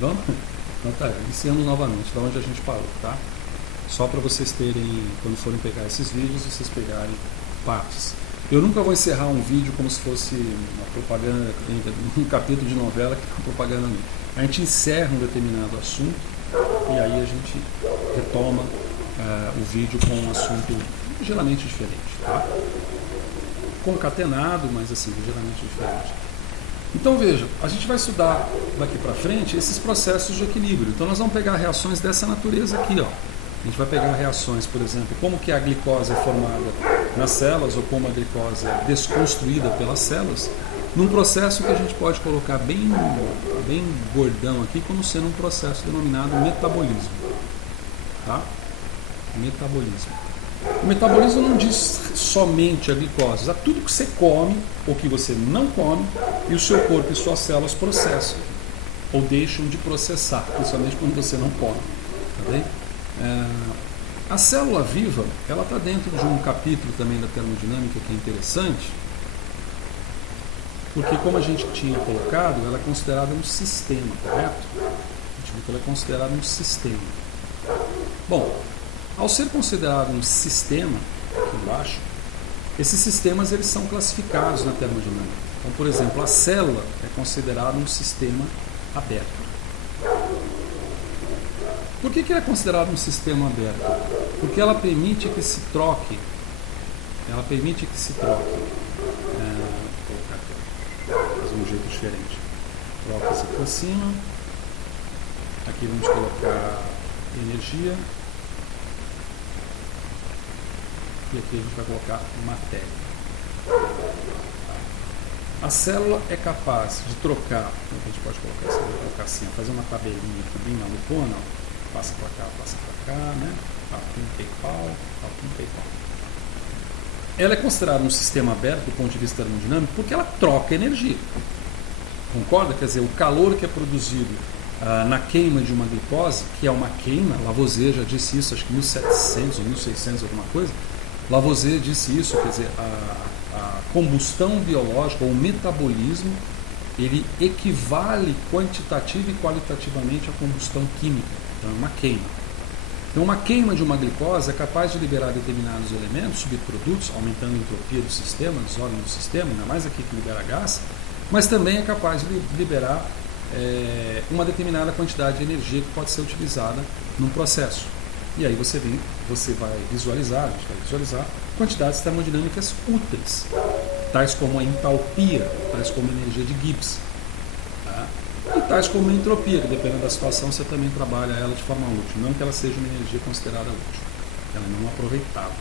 bom? Então tá, iniciando novamente, da onde a gente parou, tá? Só para vocês terem, quando forem pegar esses vídeos, vocês pegarem partes. Eu nunca vou encerrar um vídeo como se fosse uma propaganda, um capítulo de novela que é uma propaganda minha. A gente encerra um determinado assunto e aí a gente retoma o vídeo com um assunto ligeiramente diferente, tá? Concatenado, mas assim, ligeiramente diferente. Então veja, a gente vai estudar daqui para frente esses processos de equilíbrio. Então nós vamos pegar reações dessa natureza aqui, ó. A gente vai pegar reações, por exemplo, como que a glicose é formada nas células ou como a glicose é desconstruída pelas células, num processo que a gente pode colocar bem gordão aqui, como sendo um processo denominado metabolismo. Tá? Metabolismo. O metabolismo não diz somente a glicose, há tudo que você come ou que você não come e o seu corpo e suas células processam ou deixam de processar, principalmente quando você não come. Tá bem? A célula viva, ela está dentro de um capítulo também da termodinâmica que é interessante, porque como a gente tinha colocado, ela é considerada um sistema, correto? A gente viu que ela é considerada um sistema. Bom, ao ser considerado um sistema, aqui embaixo, esses sistemas eles são classificados na termodinâmica. Então, por exemplo, a célula é considerada um sistema aberto. Por que ela é considerada um sistema aberto? Porque ela permite que se troque. Vou colocar aqui, fazer um jeito diferente. Troca-se para cima. Aqui vamos colocar energia. E aqui a gente vai colocar matéria. A célula é capaz de trocar. Como a gente pode colocar isso? Vou colocar assim, fazer uma tabelinha aqui bem malucona. Passa para cá, né? Papum, PayPal. Ela é considerada um sistema aberto do ponto de vista termodinâmico porque ela troca energia. Concorda? Quer dizer, o calor que é produzido na queima de uma glicose, que é uma queima, Lavoisier já disse isso, acho que 1700 ou 1600, alguma coisa. Lavoisier disse isso, quer dizer, a combustão biológica, ou o metabolismo, ele equivale quantitativa e qualitativamente à combustão química. Então é uma queima. Então uma queima de uma glicose é capaz de liberar determinados elementos, subprodutos, aumentando a entropia do sistema, desordem do sistema, ainda mais aqui que libera gás, mas também é capaz de liberar uma determinada quantidade de energia que pode ser utilizada num processo. E aí você vai visualizar, a gente vai visualizar quantidades termodinâmicas úteis, tais como a entalpia, tais como a energia de Gibbs. E tais como a entropia, que dependendo da situação você também trabalha ela de forma útil, não que ela seja uma energia considerada útil, ela é não aproveitável.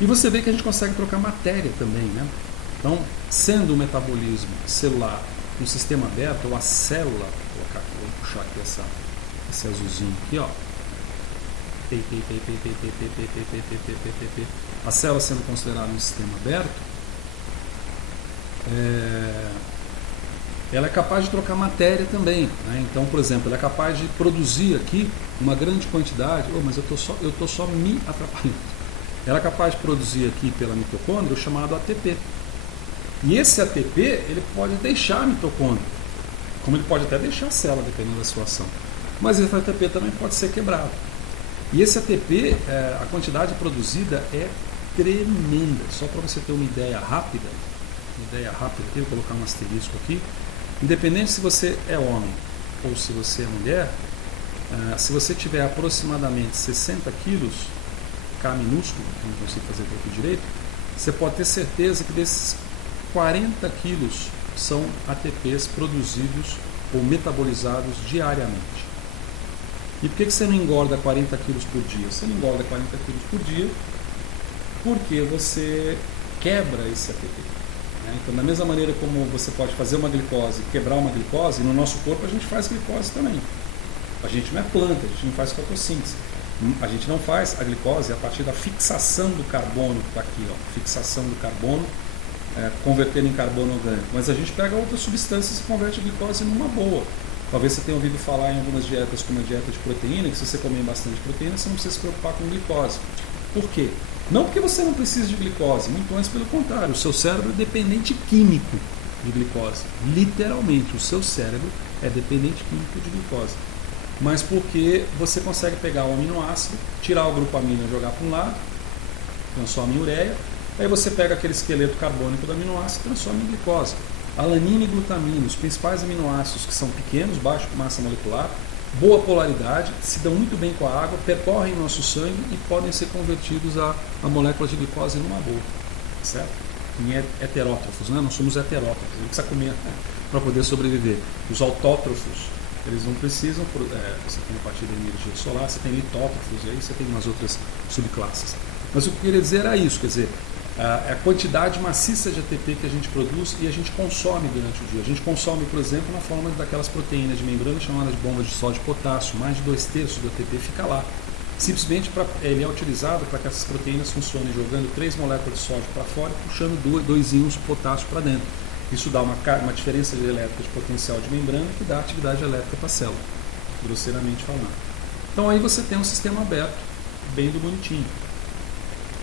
E você vê que a gente consegue trocar matéria também, né? Então, sendo o metabolismo celular um sistema aberto, ou a célula, vou puxar aqui esse azulzinho aqui, ó. A célula sendo considerada um sistema aberto, ela é capaz de trocar matéria também, né? Então, por exemplo, ela é capaz de produzir aqui uma grande quantidade, mas eu estou só me atrapalhando. Ela é capaz de produzir aqui pela mitocôndria o chamado ATP. E esse ATP, ele pode deixar a mitocôndria, como ele pode até deixar a célula, dependendo da situação. Mas esse ATP também pode ser quebrado. E esse ATP, a quantidade produzida é tremenda. Só para você ter uma ideia rápida aqui, vou colocar um asterisco aqui. Independente se você é homem ou se você é mulher, se você tiver aproximadamente 60 quilos, K minúsculo, não consigo fazer aqui direito, você pode ter certeza que desses 40 quilos são ATPs produzidos ou metabolizados diariamente. E por que você não engorda 40 quilos por dia? Você não engorda 40 quilos por dia porque você quebra esse ATP. Então, da mesma maneira como você pode fazer uma glicose, quebrar uma glicose, no nosso corpo a gente faz glicose também. A gente não é planta, a gente não faz fotossíntese. A gente não faz a glicose a partir da fixação do carbono que está aqui, ó, fixação do carbono, convertendo em carbono orgânico. Mas a gente pega outras substâncias e converte a glicose numa boa. Talvez você tenha ouvido falar em algumas dietas, como a dieta de proteína, que se você comer bastante proteína, você não precisa se preocupar com glicose. Por quê? Não porque você não precisa de glicose, muito antes pelo contrário, o seu cérebro é dependente químico de glicose. Literalmente, o seu cérebro é dependente químico de glicose. Mas porque você consegue pegar o aminoácido, tirar o grupo amino e jogar para um lado, transforma em ureia, aí você pega aquele esqueleto carbônico do aminoácido e transforma em glicose. Alanina e glutamina, os principais aminoácidos que são pequenos, baixa massa molecular, boa polaridade, se dão muito bem com a água, percorrem nosso sangue e podem ser convertidos a moléculas de glicose numa boa, certo? Em heterótrofos, né? Nós somos heterótrofos, a gente precisa comer para poder sobreviver. Os autótrofos, eles não precisam, você tem a partir da energia solar, você tem litótrofos, e aí você tem umas outras subclasses. Mas o que eu queria dizer era isso, quer dizer, a quantidade maciça de ATP que a gente produz e a gente consome durante o dia. A gente consome, por exemplo, na forma daquelas proteínas de membrana chamadas de bombas de sódio e potássio. Mais de 2/3 do ATP fica lá. Simplesmente ele é utilizado para que essas proteínas funcionem jogando 3 moléculas de sódio para fora e puxando 2 íons de potássio para dentro. Isso dá uma diferença elétrica de potencial de membrana que dá atividade elétrica para a célula, grosseiramente falando. Então aí você tem um sistema aberto, bem do bonitinho.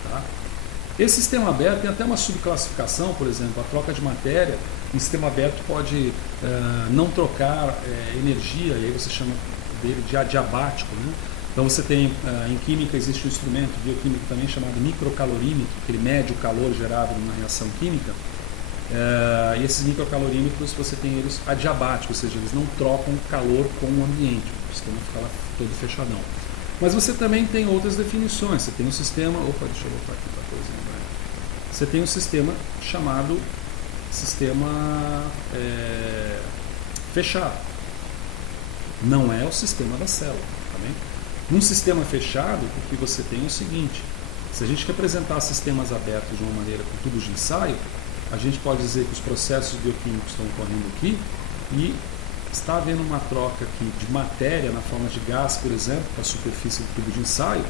Tá? Esse sistema aberto tem até uma subclassificação, por exemplo, a troca de matéria. Um sistema aberto pode não trocar energia, e aí você chama dele de adiabático. Né? Então você tem, em química existe um instrumento bioquímico também chamado microcalorímetro, que ele mede o calor gerado numa reação química. E esses microcalorímetros você tem eles adiabáticos, ou seja, eles não trocam calor com o ambiente, o sistema fica lá todo fechadão. Mas você também tem outras definições. Você tem um sistema. Deixa eu voltar aqui para a coisa. Você tem um sistema chamado sistema fechado. Não é o sistema da célula. Tá bem? Num sistema fechado, o que você tem é o seguinte: se a gente representar sistemas abertos de uma maneira com tubos de ensaio, a gente pode dizer que os processos bioquímicos estão ocorrendo aqui e está havendo uma troca aqui de matéria na forma de gás, por exemplo, para a superfície do tubo de ensaio,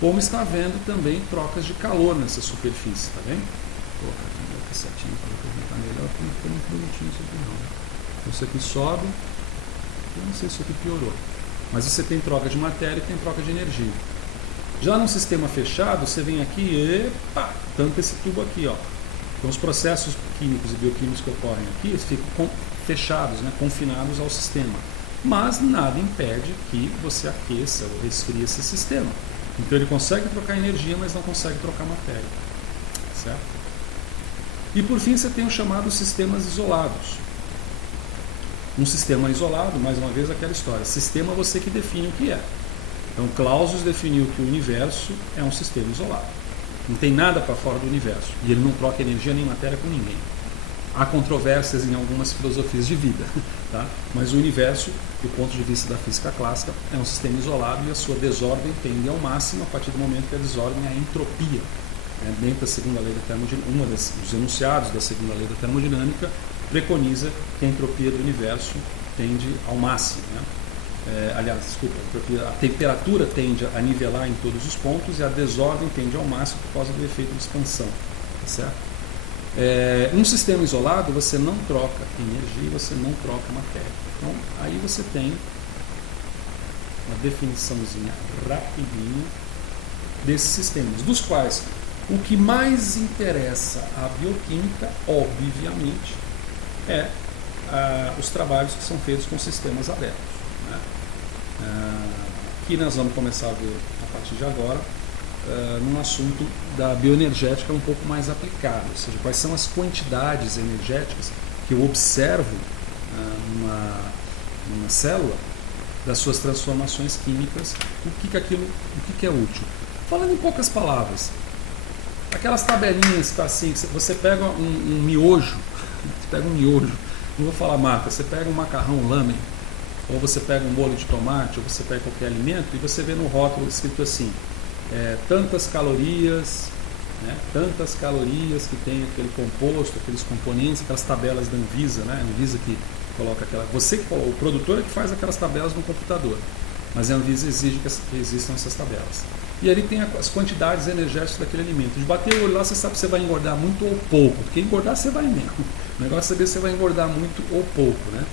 como está havendo também trocas de calor nessa superfície, tá vendo? Vou colocar aqui meu cassetinho para apresentar melhor, porque não ficou muito bonitinho isso aqui não. Então isso aqui sobe, eu não sei se isso aqui piorou, mas você tem troca de matéria e tem troca de energia. Já num sistema fechado, você vem aqui e tampa esse tubo aqui, ó. Então os processos químicos e bioquímicos que ocorrem aqui, eles ficam fechados, né, confinados ao sistema. Mas nada impede que você aqueça ou resfrie esse sistema. Então ele consegue trocar energia, mas não consegue trocar matéria. Certo? E por fim você tem os chamados sistemas isolados. Um sistema isolado, mais uma vez aquela história. Sistema você que define o que é. Então Clausius definiu que o universo é um sistema isolado. Não tem nada para fora do universo. E ele não troca energia nem matéria com ninguém. Há controvérsias em algumas filosofias de vida, tá? Mas o universo, do ponto de vista da física clássica, é um sistema isolado e a sua desordem tende ao máximo a partir do momento que a desordem é a entropia. Dentro da segunda lei da termodinâmica, dos enunciados da segunda lei da termodinâmica preconiza que a entropia do universo tende ao máximo. Né? A temperatura tende a nivelar em todos os pontos e a desordem tende ao máximo por causa do efeito de expansão. Tá certo? Um sistema isolado você não troca energia, você não troca matéria. Então aí você tem uma definiçãozinha rapidinha desses sistemas, dos quais o que mais interessa à bioquímica, obviamente, é os trabalhos que são feitos com sistemas abertos. Né? Que nós vamos começar a ver a partir de agora, num assunto da bioenergética um pouco mais aplicado, ou seja, quais são as quantidades energéticas que eu observo numa célula das suas transformações químicas, o que é útil. Falando em poucas palavras, aquelas tabelinhas que tá assim, você pega um miojo, não vou falar marca, você pega um macarrão lamen, ou você pega um molho de tomate, ou você pega qualquer alimento e você vê no rótulo escrito assim, tantas calorias, né, tantas calorias que tem aquele composto, aqueles componentes, aquelas tabelas da Anvisa, né, a Anvisa que coloca o produtor é que faz aquelas tabelas no computador, mas a Anvisa exige que existam essas tabelas. E ali tem as quantidades energéticas daquele alimento. De bater o olho lá, você sabe se você vai engordar muito ou pouco, porque engordar você vai mesmo. O negócio é saber se você vai engordar muito ou pouco, né?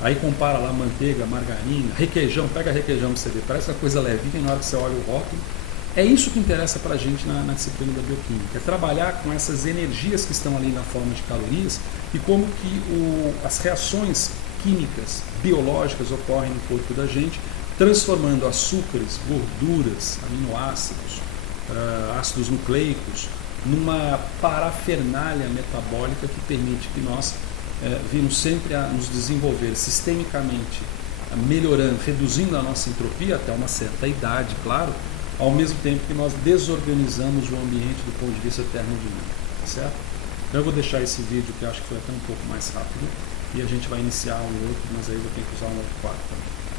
Aí compara lá manteiga, margarina, requeijão, pega requeijão pra você ver, parece uma coisa levinha, e na hora que você olha o rótulo, É isso que interessa para a gente na disciplina da bioquímica, é trabalhar com essas energias que estão ali na forma de calorias e como que as reações químicas, biológicas ocorrem no corpo da gente, transformando açúcares, gorduras, aminoácidos, ácidos nucleicos, numa parafernália metabólica que permite que nós vimos sempre a nos desenvolver sistemicamente, melhorando, reduzindo a nossa entropia até uma certa idade, claro, ao mesmo tempo que nós desorganizamos o ambiente do ponto de vista termodinâmico, certo? Então eu vou deixar esse vídeo que eu acho que foi até um pouco mais rápido e a gente vai iniciar um outro, mas aí eu vou ter que usar um outro quadro também.